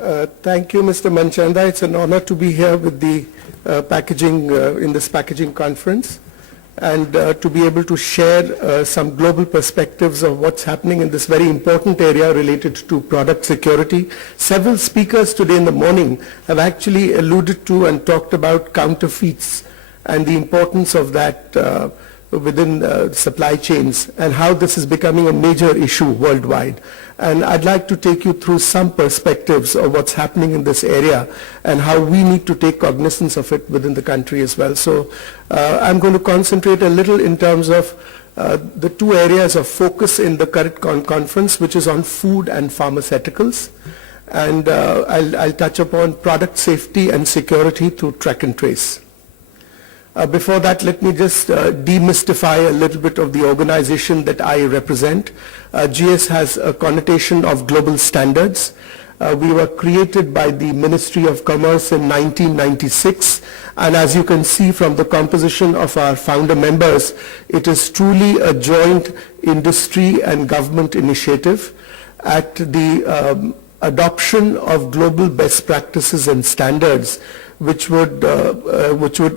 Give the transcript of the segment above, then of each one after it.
Thank you, Mr. Manchanda. It's an honor to be here with the in this packaging conference, and to be able to share some global perspectives of what's happening in this very important area related to product security. Several speakers today in the morning have actually alluded to and talked about counterfeits and the importance of that within supply chains and how this is becoming a major issue worldwide. And I'd like to take you through some perspectives of what's happening in this area and how we need to take cognizance of it within the country as well. So I'm going to concentrate a little in terms of the two areas of focus in the current conference, which is on food and pharmaceuticals. And I'll touch upon product safety and security through track and trace. Before that, let me just demystify a little bit of the organization that I represent. GS has a connotation of global standards. We were created by the Ministry of Commerce in 1996, and as you can see from the composition of our founder members, it is truly a joint industry and government initiative at the adoption of global best practices and standards which would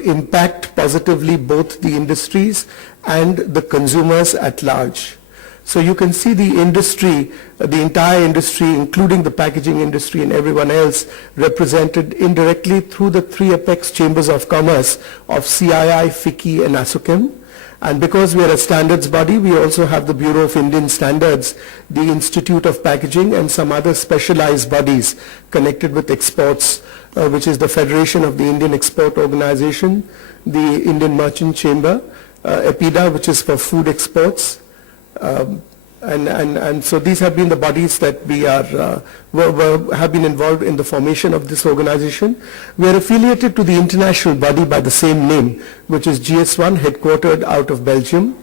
impact positively both the industries and the consumers at large. So you can see the industry, the entire industry, including the packaging industry and everyone else, represented indirectly through the three apex chambers of commerce of CII, FICCI and ASSOCHAM. And because we are a standards body, we also have the Bureau of Indian Standards, the Institute of Packaging, and some other specialized bodies connected with exports, which is the Federation of the Indian Export Organization, the Indian Merchant Chamber, EPIDA, which is for food exports. And so these have been the bodies that we are have been involved in the formation of this organization. We are affiliated to the international body by the same name, which is GS1, headquartered out of Belgium,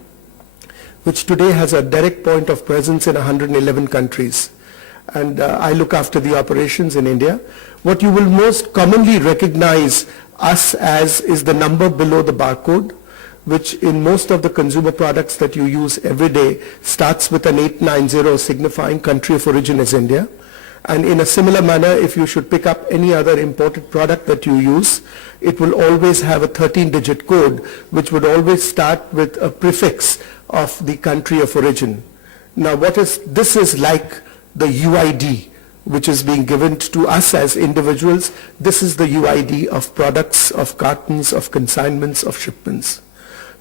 which today has a direct point of presence in 111 countries. And I look after the operations in India. What you will most commonly recognize us as is the number below the barcode, which in most of the consumer products that you use every day starts with an 890 signifying country of origin as India. And in a similar manner, if you should pick up any other imported product that you use, it will always have a 13-digit code, which would always start with a prefix of the country of origin. Now this is like the UID, which is being given to us as individuals. This is the UID of products, of cartons, of consignments, of shipments.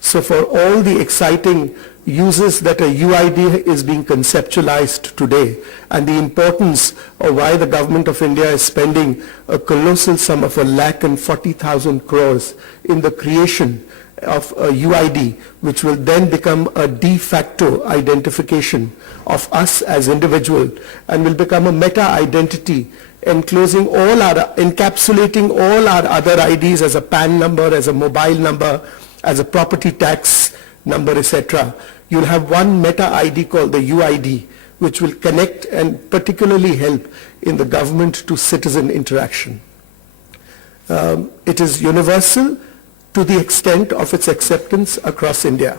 So for all the exciting uses that a UID is being conceptualized today, and the importance of why the government of India is spending a colossal sum of 1,40,000 crores in the creation of a UID, which will then become a de facto identification of us as individual and will become a meta identity enclosing encapsulating all our other IDs as a PAN number, as a mobile number, as a property tax number, etc. You'll have one meta ID called the UID, which will connect and particularly help in the government to citizen interaction. It is universal to the extent of its acceptance across India.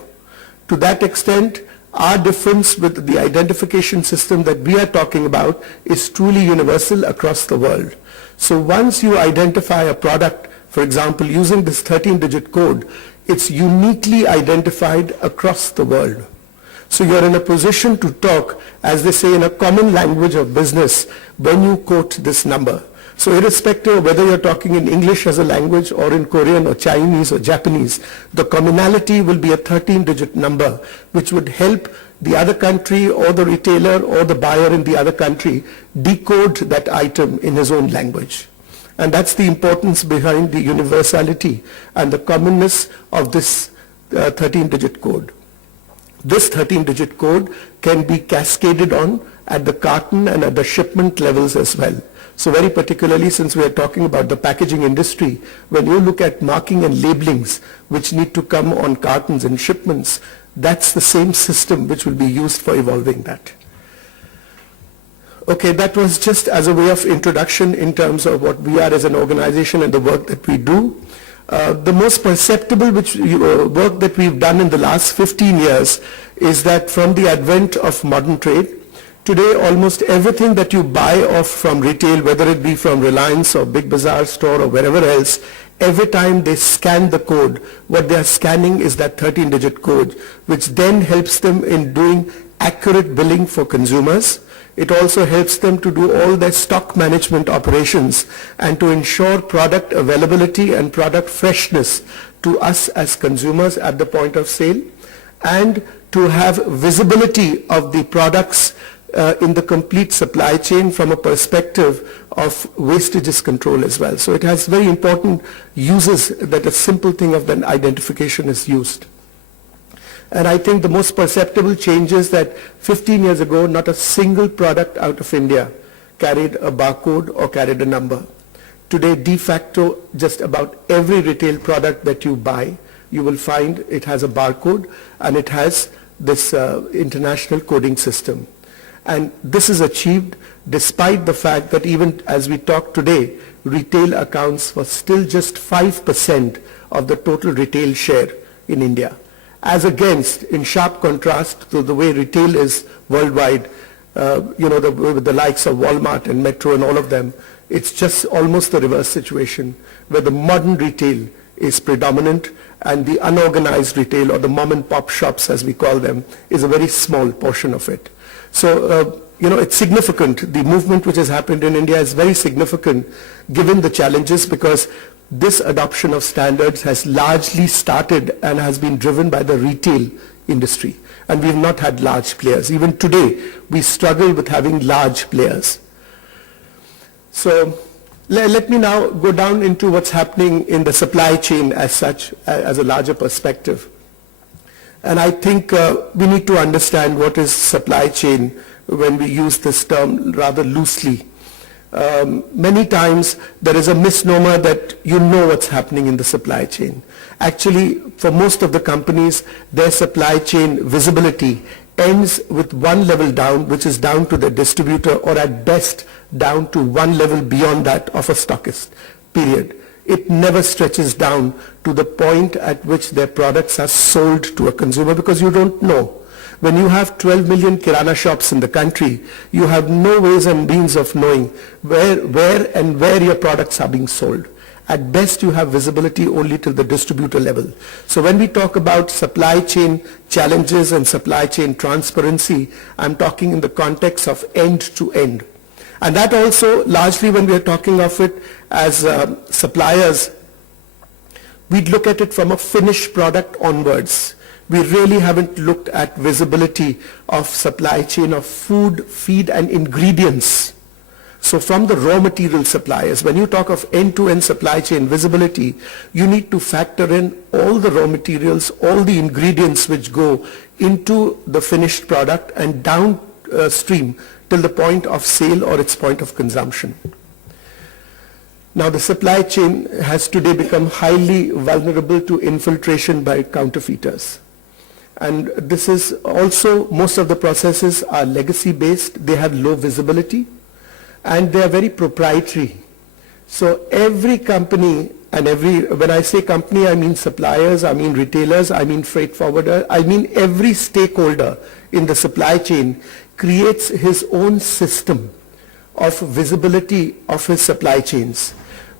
To that extent, our difference with the identification system that we are talking about is truly universal across the world. So once you identify a product, for example, using this 13-digit code, it's uniquely identified across the world. So you're in a position to talk, as they say, in a common language of business when you quote this number. So irrespective of whether you're talking in English as a language or in Korean or Chinese or Japanese, the commonality will be a 13-digit number, which would help the other country or the retailer or the buyer in the other country decode that item in his own language. And that's the importance behind the universality and the commonness of this 13-digit code. This 13-digit code can be cascaded on at the carton and at the shipment levels as well. So very particularly, since we are talking about the packaging industry, when you look at marking and labelings which need to come on cartons and shipments, that's the same system which will be used for evolving that. Okay, that was just as a way of introduction in terms of what we are as an organization and the work that we do. The most perceptible work that we've done in the last 15 years is that from the advent of modern trade Today, almost everything that you buy off from retail, whether it be from Reliance or Big Bazaar store or wherever else, every time they scan the code, what they are scanning is that 13-digit code, which then helps them in doing accurate billing for consumers. It also helps them to do all their stock management operations and to ensure product availability and product freshness to us as consumers at the point of sale, and to have visibility of the products in the complete supply chain from a perspective of wastages control as well. So it has very important uses that a simple thing of then identification is used. And I think the most perceptible change is that 15 years ago, not a single product out of India carried a barcode or carried a number. Today, de facto, just about every retail product that you buy, you will find it has a barcode and it has this international coding system. And this is achieved despite the fact that even as we talk today, retail accounts for still just 5% of the total retail share in India. As against, in sharp contrast to the way retail is worldwide, with the likes of Walmart and Metro and all of them, it's just almost the reverse situation, where the modern retail is predominant and the unorganized retail, or the mom and pop shops as we call them, is a very small portion of it. So, it's significant. The movement which has happened in India is very significant given the challenges, because this adoption of standards has largely started and has been driven by the retail industry. And we have not had large players. Even today, we struggle with having large players. So let me now go down into what's happening in the supply chain as such, as a larger perspective. And I think we need to understand what is supply chain when we use this term rather loosely. Many times there is a misnomer that you know what's happening in the supply chain. Actually, for most of the companies, their supply chain visibility ends with one level down, which is down to the distributor, or at best down to one level beyond that of a stockist, period. It never stretches down to the point at which their products are sold to a consumer, because you don't know. When you have 12 million kirana shops in the country, you have no ways and means of knowing where your products are being sold. At best, you have visibility only to the distributor level. So when we talk about supply chain challenges and supply chain transparency, I'm talking in the context of end to end. And that also, largely when we are talking of it as suppliers, we look at it from a finished product onwards. We really haven't looked at visibility of supply chain of food, feed and ingredients. So from the raw material suppliers, when you talk of end-to-end supply chain visibility, you need to factor in all the raw materials, all the ingredients which go into the finished product and downstream till the point of sale or its point of consumption. Now the supply chain has today become highly vulnerable to infiltration by counterfeiters. And this is also, most of the processes are legacy based, they have low visibility, and they are very proprietary. So every company, and when I say company, I mean suppliers, I mean retailers, I mean freight forwarder, I mean every stakeholder in the supply chain creates his own system of visibility of his supply chains,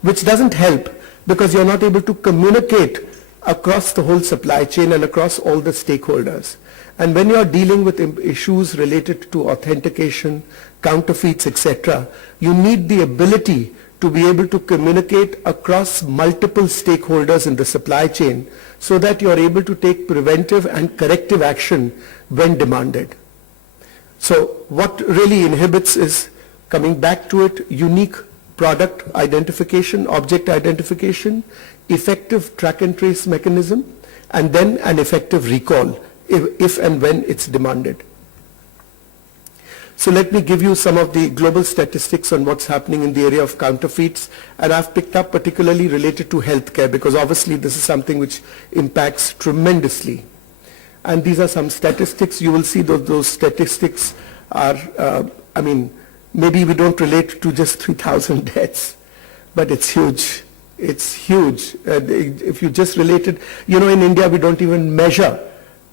which doesn't help because you're not able to communicate across the whole supply chain and across all the stakeholders. And when you're dealing with issues related to authentication, counterfeits, etc., you need the ability to be able to communicate across multiple stakeholders in the supply chain so that you're able to take preventive and corrective action when demanded. So what really inhibits is, coming back to it, unique product identification, object identification, effective track and trace mechanism, and then an effective recall if and when it's demanded. So let me give you some of the global statistics on what's happening in the area of counterfeits, and I've picked up particularly related to healthcare because obviously this is something which impacts tremendously. And these are some statistics. You will see that those statistics are, maybe we don't relate to just 3,000 deaths, but it's huge. It's huge. If you just relate it, in India we don't even measure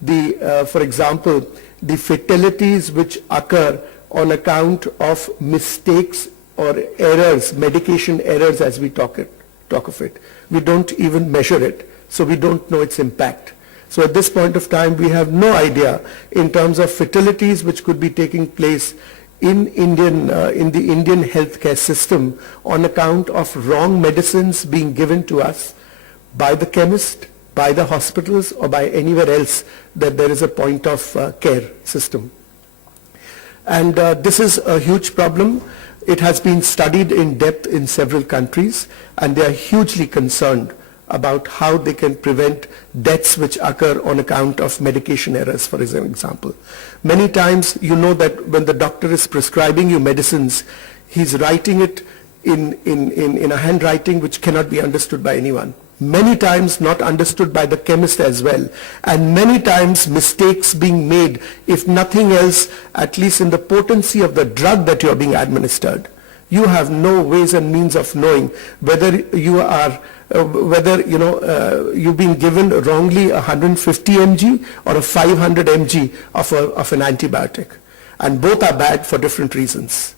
for example, the fatalities which occur on account of mistakes or errors, medication errors as we talk of it. We don't even measure it, so we don't know its impact. So at this point of time, we have no idea in terms of fatalities which could be taking place in the Indian healthcare system on account of wrong medicines being given to us by the chemist, by the hospitals, or by anywhere else that there is a point of care system. And this is a huge problem. It has been studied in depth in several countries, and they are hugely concerned about how they can prevent deaths which occur on account of medication errors, for example. Many times you know that when the doctor is prescribing you medicines, he's writing it in a handwriting which cannot be understood by anyone. Many times not understood by the chemist as well, and many times mistakes being made, if nothing else, at least in the potency of the drug that you are being administered. You have no ways and means of knowing whether you are you've been given wrongly 150 mg or a 500 mg of an antibiotic, and both are bad for different reasons.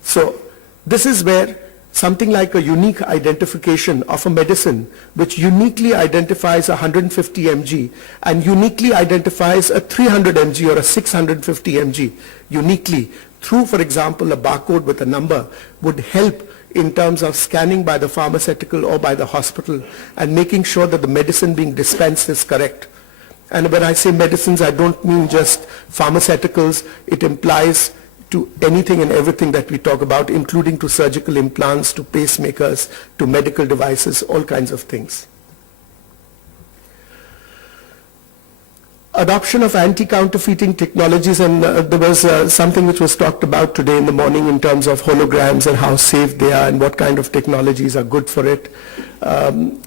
So this is where something like a unique identification of a medicine which uniquely identifies 150 mg and uniquely identifies a 300 mg or a 650 mg uniquely through, for example, a barcode with a number would help in terms of scanning by the pharmaceutical or by the hospital and making sure that the medicine being dispensed is correct. And when I say medicines, I don't mean just pharmaceuticals. It implies to anything and everything that we talk about, including to surgical implants, to pacemakers, to medical devices, all kinds of things. Adoption of anti-counterfeiting technologies, and there was something which was talked about today in the morning in terms of holograms and how safe they are and what kind of technologies are good for it.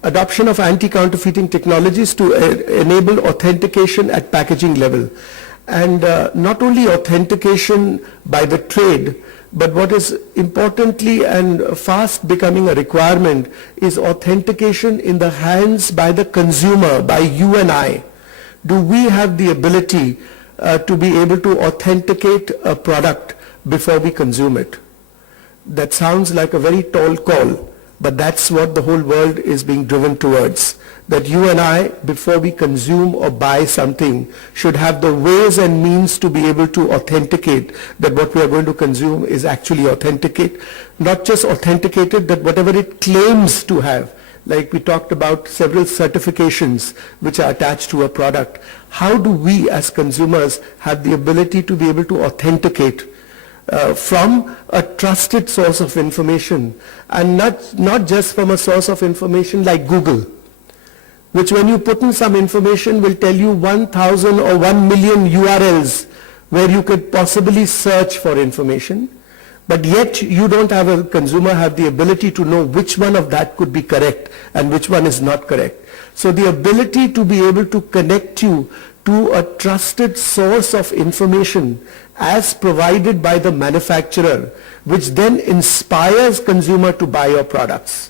Adoption of anti-counterfeiting technologies to enable authentication at packaging level. And not only authentication by the trade, but what is importantly and fast becoming a requirement is authentication in the hands by the consumer, by you and I. Do we have the ability to be able to authenticate a product before we consume it? That sounds like a very tall call, but that's what the whole world is being driven towards. That you and I, before we consume or buy something, should have the ways and means to be able to authenticate that what we are going to consume is actually authenticate. Not just authenticated, that whatever it claims to have. Like we talked about several certifications which are attached to a product. How do we as consumers have the ability to be able to authenticate from a trusted source of information, and not just from a source of information like Google, which when you put in some information will tell you 1,000 or 1 million URLs where you could possibly search for information, but yet you don't have a consumer have the ability to know which one of that could be correct and which one is not correct. So the ability to be able to connect you to a trusted source of information as provided by the manufacturer, which then inspires consumer to buy your products.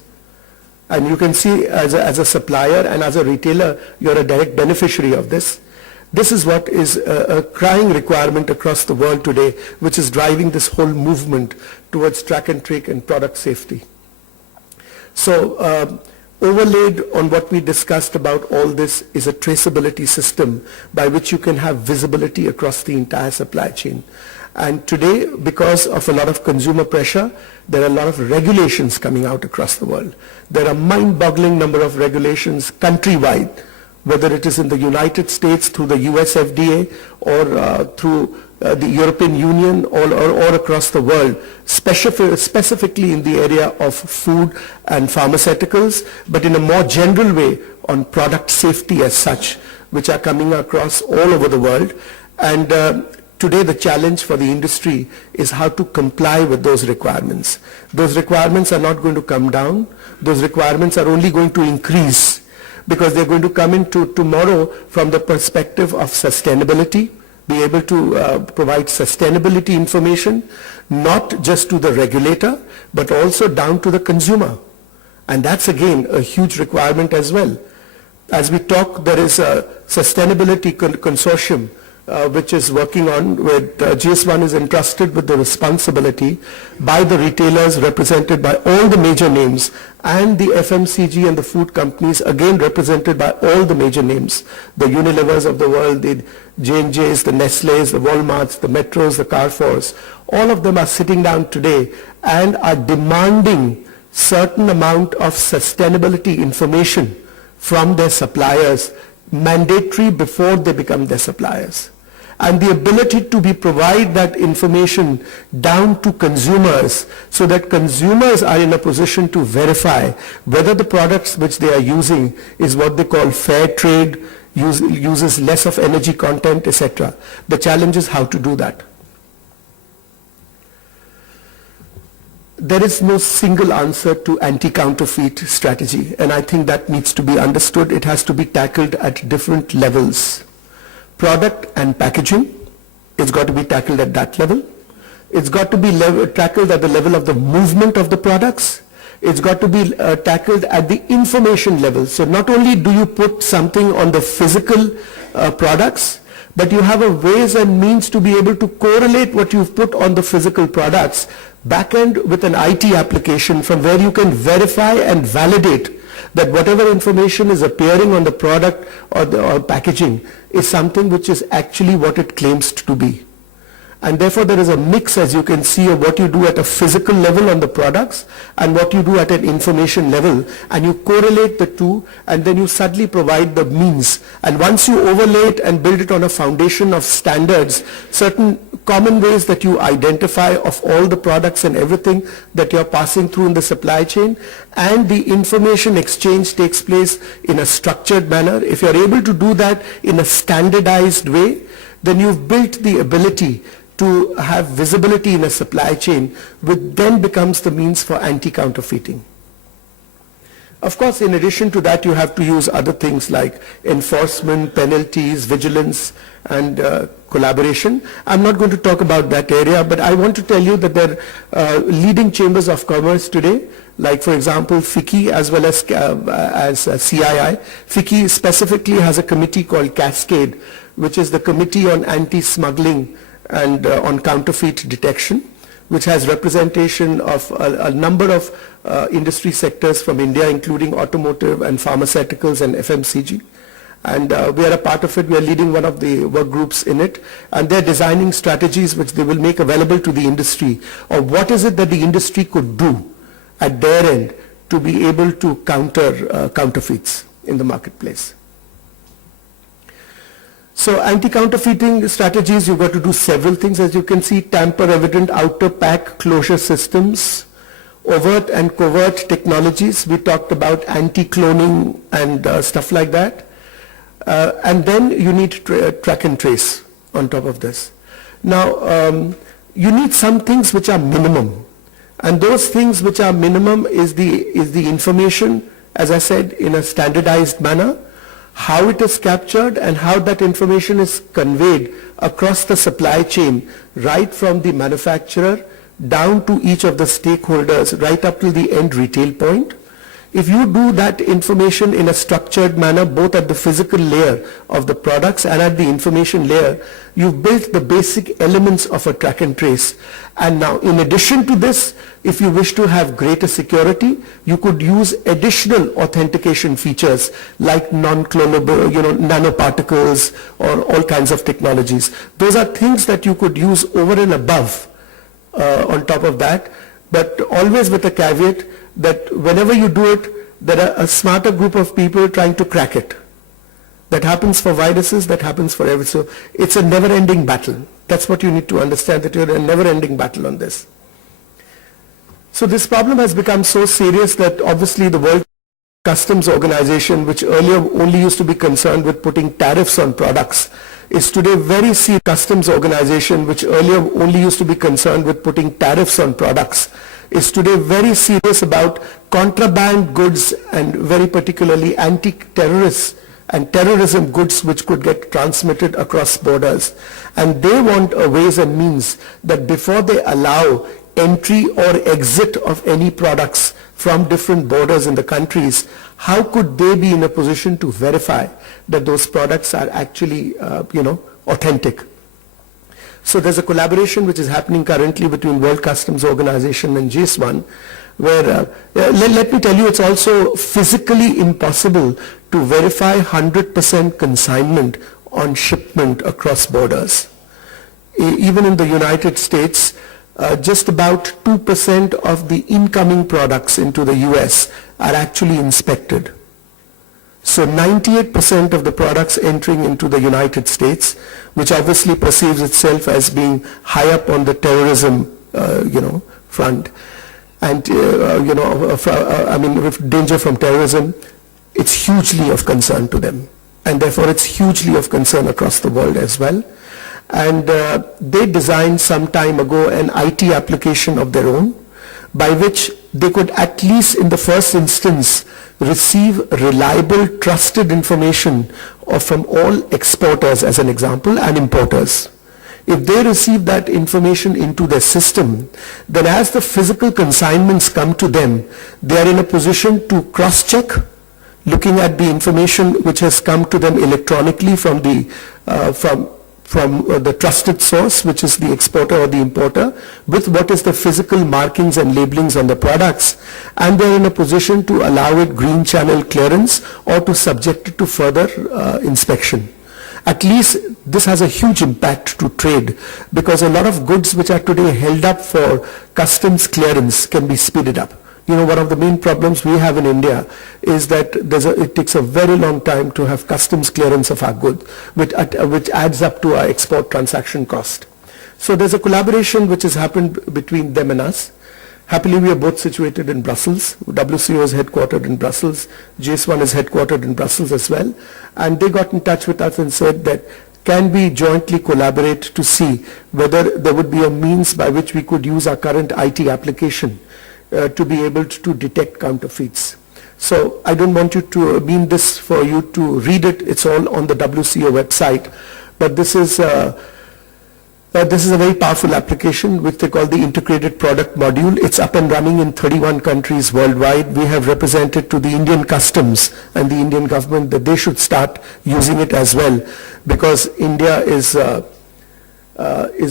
And you can see as a supplier and as a retailer, you're a direct beneficiary of this. This is what is a crying requirement across the world today, which is driving this whole movement towards track and trace and product safety. So overlaid on what we discussed about all this is a traceability system by which you can have visibility across the entire supply chain. And today, because of a lot of consumer pressure, there are a lot of regulations coming out across the world. There are mind-boggling number of regulations countrywide, whether it is in the United States through the US FDA or through the European Union or across the world, specifically in the area of food and pharmaceuticals, but in a more general way on product safety as such, which are coming across all over the world. And today the challenge for the industry is how to comply with those requirements. Those requirements are not going to come down. Those requirements are only going to increase, because they're going to come into tomorrow from the perspective of sustainability, be able to provide sustainability information, not just to the regulator, but also down to the consumer. And that's again a huge requirement as well. As we talk, there is a sustainability consortium which is working on with GS1 is entrusted with the responsibility by the retailers represented by all the major names and the FMCG and the food companies again represented by all the major names, the Unilevers of the world, the J&Js, the Nestlés, the Walmarts, the Metros, the Carrefours. All of them are sitting down today and are demanding certain amount of sustainability information from their suppliers, mandatory before they become their suppliers. And the ability to provide that information down to consumers so that consumers are in a position to verify whether the products which they are using is what they call fair trade, uses less of energy content, etc. The challenge is how to do that. There is no single answer to anti-counterfeit strategy, and I think that needs to be understood. It has to be tackled at different levels. Product and packaging, it's got to be tackled at that level. It's got to be tackled at the level of the movement of the products. It's got to be tackled at the information level. So not only do you put something on the physical products, but you have a ways and means to be able to correlate what you've put on the physical products back-end with an IT application from where you can verify and validate that whatever information is appearing on the product or packaging is something which is actually what it claims to be. And therefore there is a mix, as you can see, of what you do at a physical level on the products and what you do at an information level, and you correlate the two, and then you suddenly provide the means. And once you overlay it and build it on a foundation of standards, certain common ways that you identify of all the products and everything that you're passing through in the supply chain, and the information exchange takes place in a structured manner. If you're able to do that in a standardized way, then you've built the ability to have visibility in a supply chain, which then becomes the means for anti-counterfeiting. Of course, in addition to that, you have to use other things like enforcement, penalties, vigilance, and collaboration. I'm not going to talk about that area, but I want to tell you that there are leading chambers of commerce today, like for example FICCI as well as CII. FICCI specifically has a committee called Cascade, which is the Committee on Anti-Smuggling and on Counterfeit Detection, which has representation of a number of industry sectors from India, including automotive and pharmaceuticals and FMCG. And we are a part of it. We are leading one of the work groups in it, and they're designing strategies which they will make available to the industry, or what is it that the industry could do at their end to be able to counter counterfeits in the marketplace. So anti-counterfeiting strategies, you've got to do several things. As you can see, tamper-evident outer pack closure systems, overt and covert technologies. We talked about anti-cloning and stuff like that. And then you need track and trace on top of this. Now, you need some things which are minimum. And those things which are minimum is the information, as I said, in a standardized manner, how it is captured and how that information is conveyed across the supply chain, right from the manufacturer down to each of the stakeholders, right up to the end retail point. If you do that information in a structured manner, both at the physical layer of the products and at the information layer, you've built the basic elements of a track and trace. And now, in addition to this, if you wish to have greater security, you could use additional authentication features like non-clonable, nanoparticles or all kinds of technologies. Those are things that you could use over and above on top of that, but always with a caveat that whenever you do it, there are a smarter group of people trying to crack it. That happens for viruses, that happens for everything. So it's a never-ending battle. That's what you need to understand, that you're in a never-ending battle on this. So this problem has become so serious that obviously the World Customs Organization, which earlier only used to be concerned with putting tariffs on products, is today very serious. Customs Organization, which earlier only used to be concerned with putting tariffs on products, is today very serious about contraband goods and very particularly anti-terrorist and terrorism goods which could get transmitted across borders. And they want a ways and means that before they allow entry or exit of any products from different borders in the countries, how could they be in a position to verify that those products are actually, authentic. So there's a collaboration which is happening currently between World Customs Organization and GS1, where let me tell you, it's also physically impossible to verify 100% consignment on shipment across borders. Even in the United States, just about 2% of the incoming products into the US are actually inspected. So 98% of the products entering into the United States, which obviously perceives itself as being high up on the terrorism, front, and with danger from terrorism, it's hugely of concern to them, and therefore it's hugely of concern across the world as well. And they designed some time ago an IT application of their own, by which they could at least in the first instance receive reliable, trusted information from all exporters, as an example, and importers. If they receive that information into their system, then as the physical consignments come to them, they are in a position to cross-check, looking at the information which has come to them electronically from the trusted source, which is the exporter or the importer, with what is the physical markings and labelings on the products, and they're in a position to allow it green channel clearance or to subject it to further inspection. At least this has a huge impact to trade, because a lot of goods which are today held up for customs clearance can be speeded up. One of the main problems we have in India is that it takes a very long time to have customs clearance of our goods, which adds up to our export transaction cost. So there's a collaboration which has happened between them and us. Happily, we are both situated in Brussels. WCO is headquartered in Brussels. GS1 is headquartered in Brussels as well. And they got in touch with us and said that can we jointly collaborate to see whether there would be a means by which we could use our current IT application to be able to detect counterfeits. So I don't want you to mean this for you to read it. It's all on the WCO website. But this is a very powerful application which they call the Integrated Product Module. It's up and running in 31 countries worldwide. We have represented to the Indian Customs and the Indian government that they should start using it as well, because India is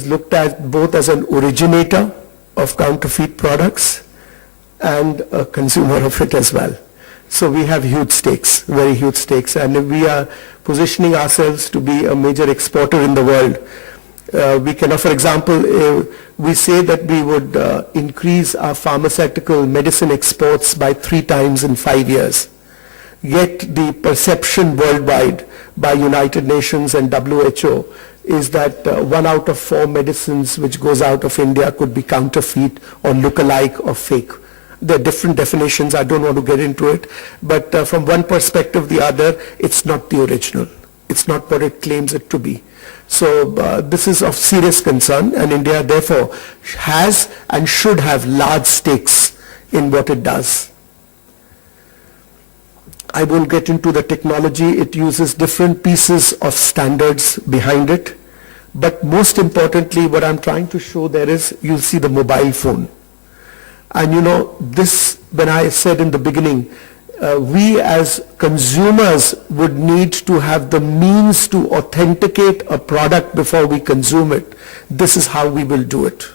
looked at both as an originator of counterfeit products and a consumer of it as well. So we have huge stakes, very huge stakes, and we are positioning ourselves to be a major exporter in the world. We can, for example, we say that we would increase our pharmaceutical medicine exports by 3 times in 5 years. Yet the perception worldwide by United Nations and WHO is that 1 out of 4 medicines which goes out of India could be counterfeit or look-alike or fake. There are different definitions, I don't want to get into it, but from one perspective or the other, it's not the original. It's not what it claims it to be. So this is of serious concern, and India therefore has and should have large stakes in what it does. I won't get into the technology. It uses different pieces of standards behind it. But most importantly, what I'm trying to show there is, you'll see the mobile phone. And this, when I said in the beginning, we as consumers would need to have the means to authenticate a product before we consume it. This is how we will do it.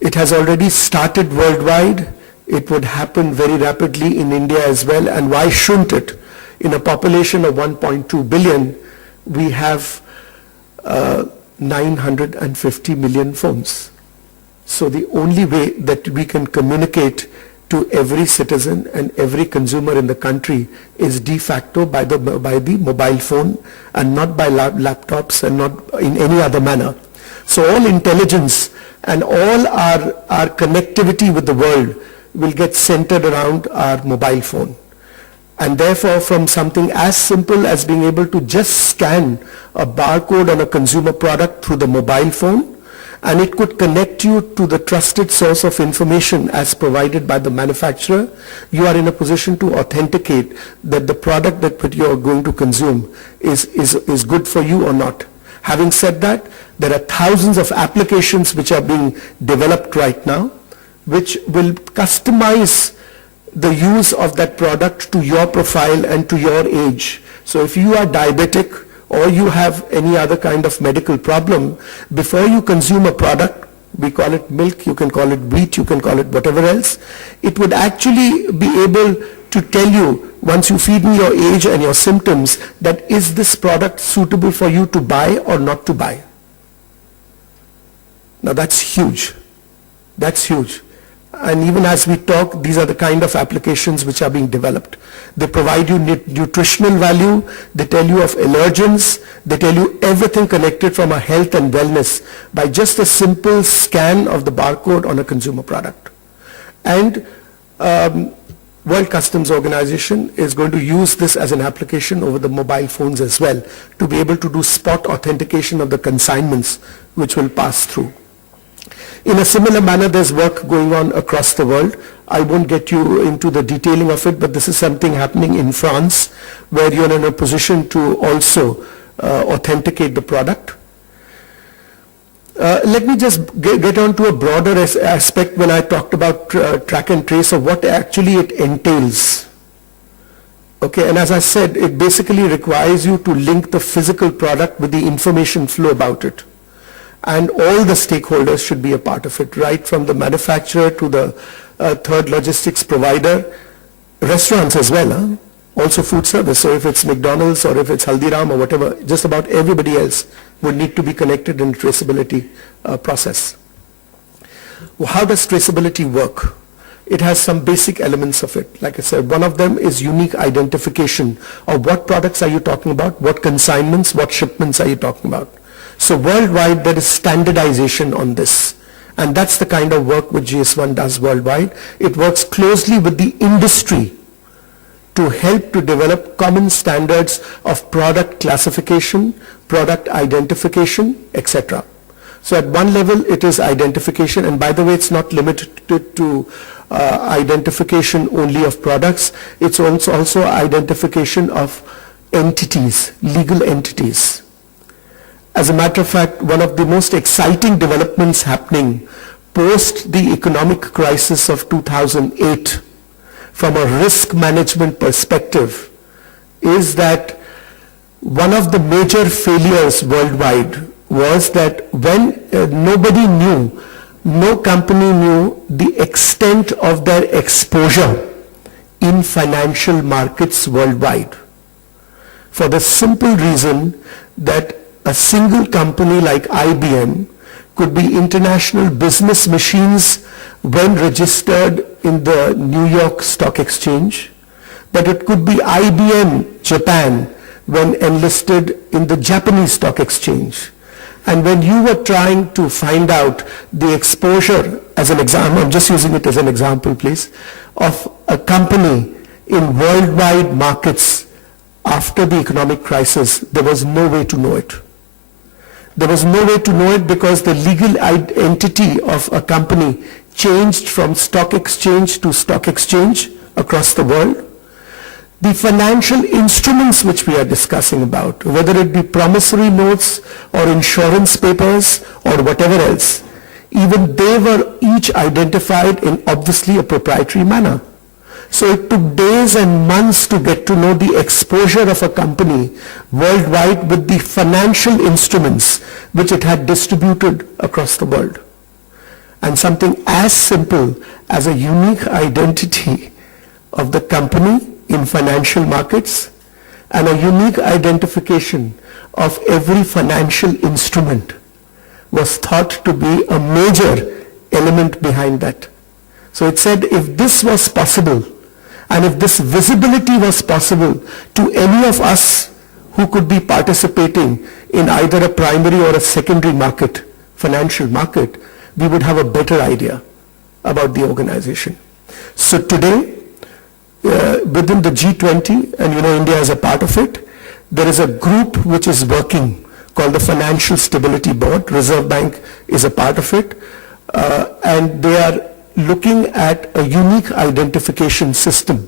It has already started worldwide. It would happen very rapidly in India as well. And why shouldn't it? In a population of 1.2 billion, we have 950 million phones. So the only way that we can communicate to every citizen and every consumer in the country is de facto by the mobile phone, and not by laptops, and not in any other manner. So all intelligence and all our connectivity with the world will get centered around our mobile phone. And therefore, from something as simple as being able to just scan a barcode on a consumer product through the mobile phone, and it could connect you to the trusted source of information as provided by the manufacturer, you are in a position to authenticate that the product that you are going to consume is good for you or not. Having said that, there are thousands of applications which are being developed right now, which will customize the use of that product to your profile and to your age. So if you are diabetic, or you have any other kind of medical problem, before you consume a product, we call it milk, you can call it wheat, you can call it whatever else, it would actually be able to tell you, once you feed me your age and your symptoms, that is this product suitable for you to buy or not to buy. Now that's huge. That's huge. And even as we talk, these are the kind of applications which are being developed. They provide you nutritional value, they tell you of allergens, they tell you everything connected from a health and wellness by just a simple scan of the barcode on a consumer product. And World Customs Organization is going to use this as an application over the mobile phones as well to be able to do spot authentication of the consignments which will pass through. In a similar manner, there's work going on across the world. I won't get you into the detailing of it, but this is something happening in France where you're in a position to also authenticate the product. Let me just get on to a broader aspect when I talked about track and trace of what actually it entails. Okay, and as I said, it basically requires you to link the physical product with the information flow about it. And all the stakeholders should be a part of it, right from the manufacturer to the third logistics provider, restaurants as well, huh? Also food service. So if it's McDonald's or if it's Haldiram or whatever, just about everybody else would need to be connected in the traceability process. Well, how does traceability work? It has some basic elements of it. Like I said, one of them is unique identification of what products are you talking about, what consignments, what shipments are you talking about. So worldwide there is standardization on this, and that's the kind of work which GS1 does worldwide. It works closely with the industry to help to develop common standards of product classification, product identification, etc. So at one level it is identification, and by the way, it's not limited to identification only of products, it's also identification of entities, legal entities. As a matter of fact, one of the most exciting developments happening post the economic crisis of 2008 from a risk management perspective is that one of the major failures worldwide was that when nobody knew, no company knew the extent of their exposure in financial markets worldwide. For the simple reason that a single company like IBM could be international business machines when registered in the New York Stock Exchange, but it could be IBM Japan when enlisted in the Japanese Stock Exchange. And when you were trying to find out the exposure, as an example, I'm just using it as an example, please, of a company in worldwide markets after the economic crisis, there was no way to know it. There was no way to know it because the legal entity of a company changed from stock exchange to stock exchange across the world. The financial instruments which we are discussing about, whether it be promissory notes or insurance papers or whatever else, even they were each identified in obviously a proprietary manner. So it took days and months to get to know the exposure of a company worldwide with the financial instruments which it had distributed across the world. And something as simple as a unique identity of the company in financial markets and a unique identification of every financial instrument was thought to be a major element behind that. So it said if this was possible, and if this visibility was possible to any of us who could be participating in either a primary or a secondary market, financial market, we would have a better idea about the organization. So today, within the G20, and you know India is a part of it, there is a group which is working called the Financial Stability Board. Reserve Bank is a part of it, and they are looking at a unique identification system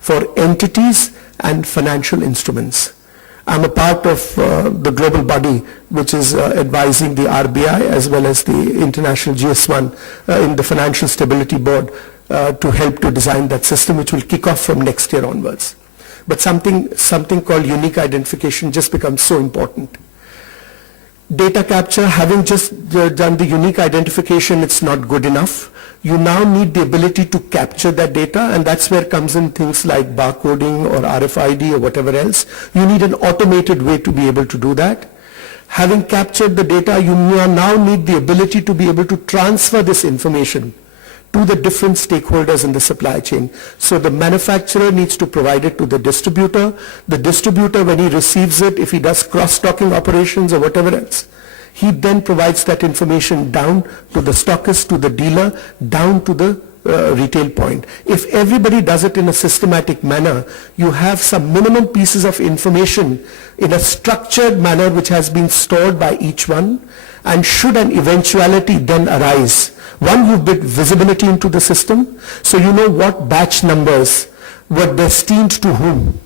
for entities and financial instruments. I'm a part of the global body which is advising the RBI as well as the international GS1 in the Financial Stability Board to help to design that system, which will kick off from next year onwards. but something called unique identification just becomes so important. Data capture, having just done the unique identification, it's not good enough. You now need the ability to capture that data, and that's where comes in things like barcoding or RFID or whatever else. You need an automated way to be able to do that. Having captured the data, you now need the ability to be able to transfer this information to the different stakeholders in the supply chain. So the manufacturer needs to provide it to the distributor. The distributor, when he receives it, if he does cross-stocking operations or whatever else, he then provides that information down to the stockist, to the dealer, down to the retail point. If everybody does it in a systematic manner, you have some minimum pieces of information in a structured manner which has been stored by each one, and should an eventuality then arise, one, you've built visibility into the system, so you know what batch numbers were destined to whom.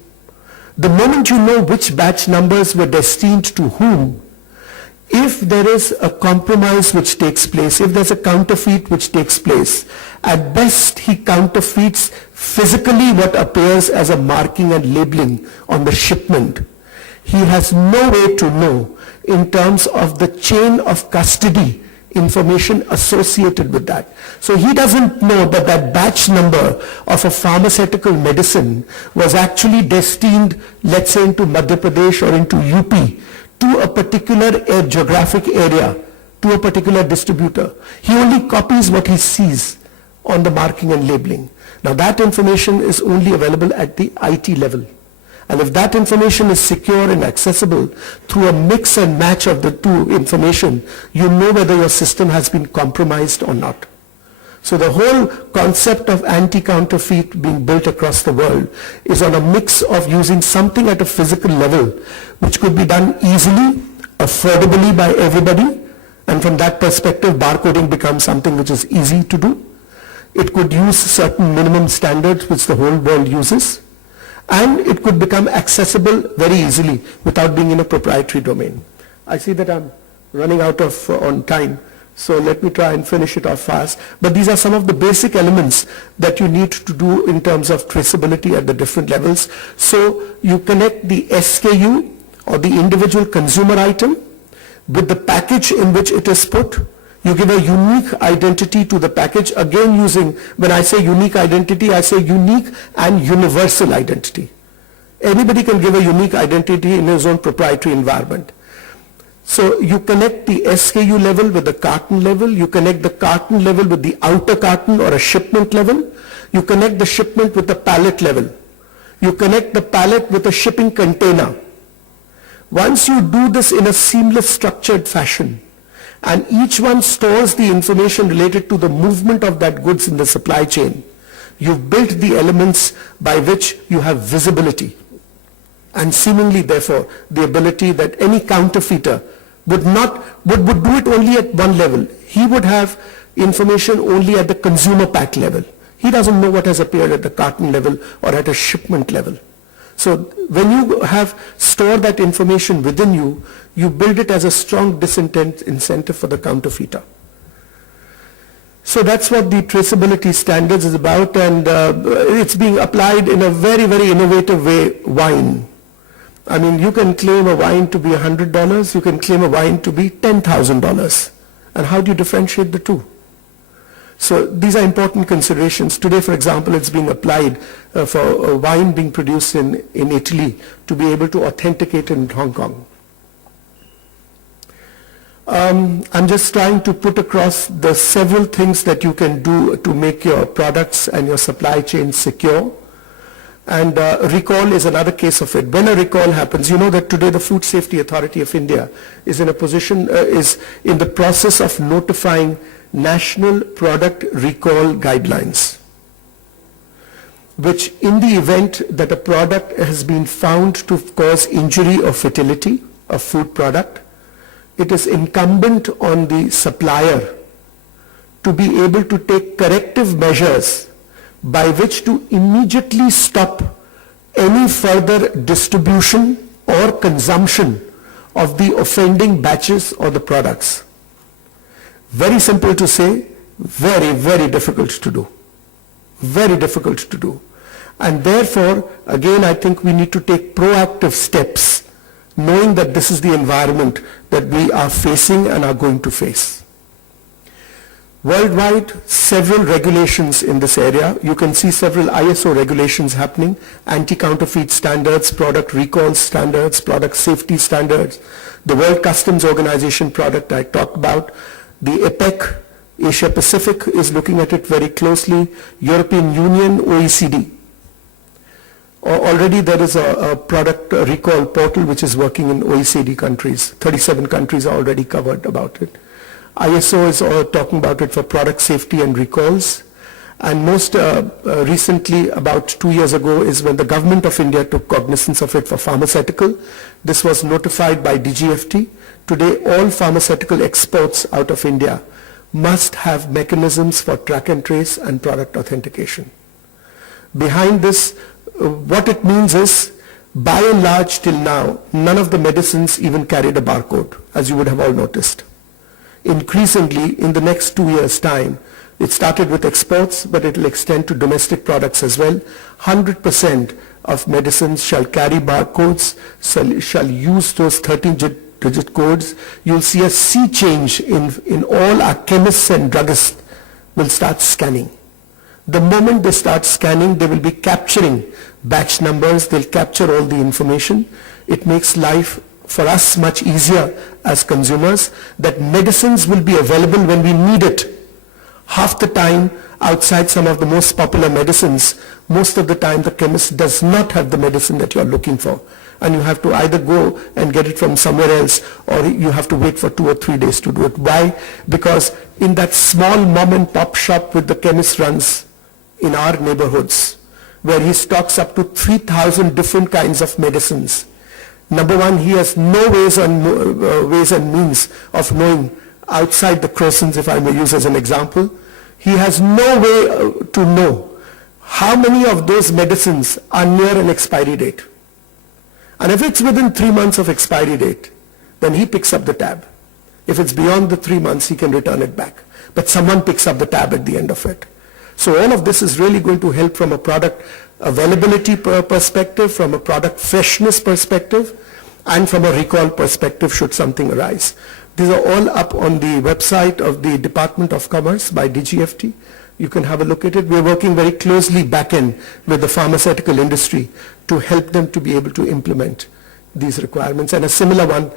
The moment you know which batch numbers were destined to whom, if there is a compromise which takes place, if there's a counterfeit which takes place, at best he counterfeits physically what appears as a marking and labeling on the shipment. He has no way to know in terms of the chain of custody information associated with that. So he doesn't know that that batch number of a pharmaceutical medicine was actually destined, let's say, into Madhya Pradesh or into UP, to a particular geographic area, to a particular distributor. He only copies what he sees on the marking and labeling. Now that information is only available at the IT level. And if that information is secure and accessible through a mix and match of the two information, you know whether your system has been compromised or not. So the whole concept of anti-counterfeit being built across the world is on a mix of using something at a physical level which could be done easily, affordably by everybody, and from that perspective barcoding becomes something which is easy to do. It could use certain minimum standards which the whole world uses, and it could become accessible very easily without being in a proprietary domain. I see that I'm running out of on time, so let me try and finish it off fast. But these are some of the basic elements that you need to do in terms of traceability at the different levels. So you connect the SKU or the individual consumer item with the package in which it is put. You give a unique identity to the package, again using, when I say unique identity, I say unique and universal identity. Anybody can give a unique identity in his own proprietary environment. So you connect the SKU level with the carton level, you connect the carton level with the outer carton or a shipment level, you connect the shipment with the pallet level, you connect the pallet with a shipping container. Once you do this in a seamless structured fashion, and each one stores the information related to the movement of that goods in the supply chain, you've built the elements by which you have visibility, and seemingly therefore the ability that any counterfeiter would do it only at one level. He would have information only at the consumer pack level. He doesn't know what has appeared at the carton level or at a shipment level. So when you have stored that information within you, you build it as a strong disincentive for the counterfeiter. So that's what the traceability standards is about, and it's being applied in a very, very innovative way. Wine. I mean, you can claim a wine to be $100, you can claim a wine to be $10,000. And how do you differentiate the two? So these are important considerations. Today, for example, it's being applied for a wine being produced in Italy to be able to authenticate in Hong Kong. I'm just trying to put across the several things that you can do to make your products and your supply chain secure. And recall is another case of it. When a recall happens, you know that today the Food Safety Authority of India is in a position, is in the process of notifying National Product Recall Guidelines, which in the event that a product has been found to cause injury or fatality, a food product, it is incumbent on the supplier to be able to take corrective measures by which to immediately stop any further distribution or consumption of the offending batches or the products. Very simple to say, very, very difficult to do. Very difficult to do. And therefore, again, I think we need to take proactive steps, knowing that this is the environment that we are facing and are going to face. Worldwide, several regulations in this area. You can see several ISO regulations happening, anti-counterfeit standards, product recall standards, product safety standards, the World Customs Organization product I talked about, the APEC, Asia Pacific is looking at it very closely, European Union, OECD. Already there is a product recall portal which is working in OECD countries. 37 countries are already covered about it. ISO is talking about it for product safety and recalls. And most recently, about 2 years ago, is when the government of India took cognizance of it for pharmaceutical. This was notified by DGFT. Today, all pharmaceutical exports out of India must have mechanisms for track and trace and product authentication. Behind this, what it means is, by and large till now, none of the medicines even carried a barcode, as you would have all noticed. Increasingly, in the next 2 years' time, it started with exports, but it will extend to domestic products as well. 100% of medicines shall carry barcodes, shall use those 13-digit codes. You'll see a sea change in all our chemists and druggists will start scanning. The moment they start scanning, they will be capturing batch numbers, they'll capture all the information. It makes life for us much easier as consumers, that medicines will be available when we need it. Half the time, outside some of the most popular medicines, most of the time the chemist does not have the medicine that you are looking for. And you have to either go and get it from somewhere else, or you have to wait for 2 or 3 days to do it. Why? Because in that small mom and pop shop which the chemist runs in our neighborhoods, where he stocks up to 3,000 different kinds of medicines, number one, he has no ways and means of knowing outside the croissants, if I may use as an example. He has no way to know how many of those medicines are near an expiry date. And if it's within 3 months of expiry date, then he picks up the tab. If it's beyond the 3 months, he can return it back. But someone picks up the tab at the end of it. So all of this is really going to help from a product availability perspective, from a product freshness perspective, and from a recall perspective should something arise. These are all up on the website of the Department of Commerce by DGFT. You can have a look at it. We're working very closely back end with the pharmaceutical industry to help them to be able to implement these requirements. And a similar one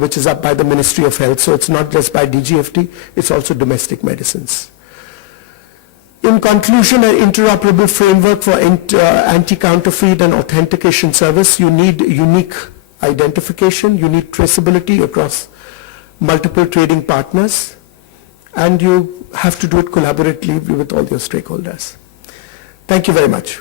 which is up by the Ministry of Health. So it's not just by DGFT, it's also domestic medicines. In conclusion, an interoperable framework for anti-counterfeit and authentication service, you need unique identification, you need traceability across multiple trading partners, and you have to do it collaboratively with all your stakeholders. Thank you very much.